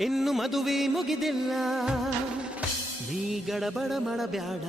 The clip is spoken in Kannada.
ಇನ್ನು ಮದುವೆ ಮುಗಿದಿಲ್ಲ. ನೀ ಗಡಬಡ ಮಾಡಬ್ಯಾಡ